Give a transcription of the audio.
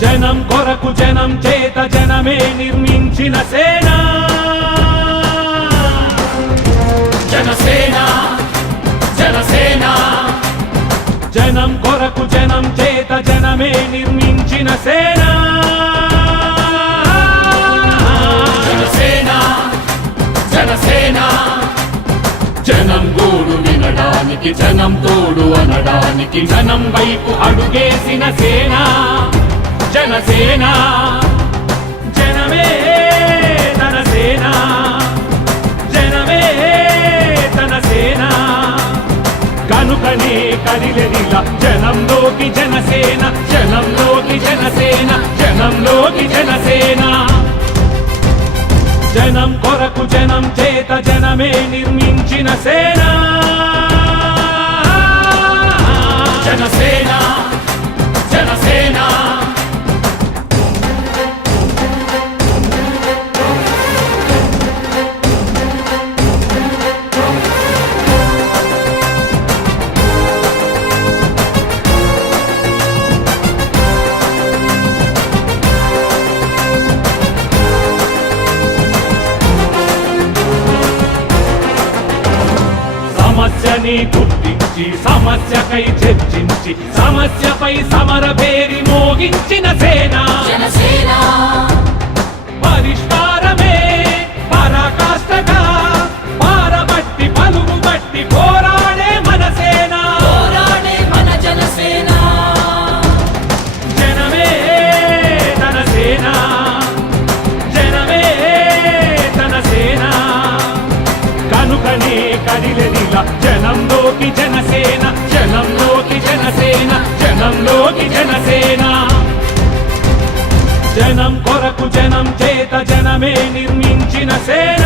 జనం కొరకు జనం చేత జనమే నిర్మించిన సేన జనసేన జనసేన జనం కొరకు జనం చేత జనమే నిర్మించిన సేన జనసేన జనసేన జనం గోడు వినడానికి జనం తోడు అనడానికి జనం వైపు అడుగేసిన సేన జనసేన జనమే తన సేన జనమే తన సేన కనుకనే కదిలెదిలా జనంలోకి జనసేన జనంలోకి జనసేన జనంలోకి జనసేన జనం కొరకు జనం చేత జనమే నిర్మించిన సేన జనసేన జనసేన సమస్యని గుర్తించి సమస్యకై చర్చించి సమస్యపై సమర పేరి మోగించిన సేన జనసేన పరిష్కారమే పరాకాష్ఠగా పారబట్టి పలుగు బట్టి పోరాడే మన సేన పోరాడే మన జనసేన జనమే తన సేన జనమే తన సేన కనుకనే కదిలెదిలా జనంలోకి జనసేన జనంలోకి జనసేన జనంలోకి జనసేన జనం కొరకు జనం చేత జనమే నిర్మించిన సేన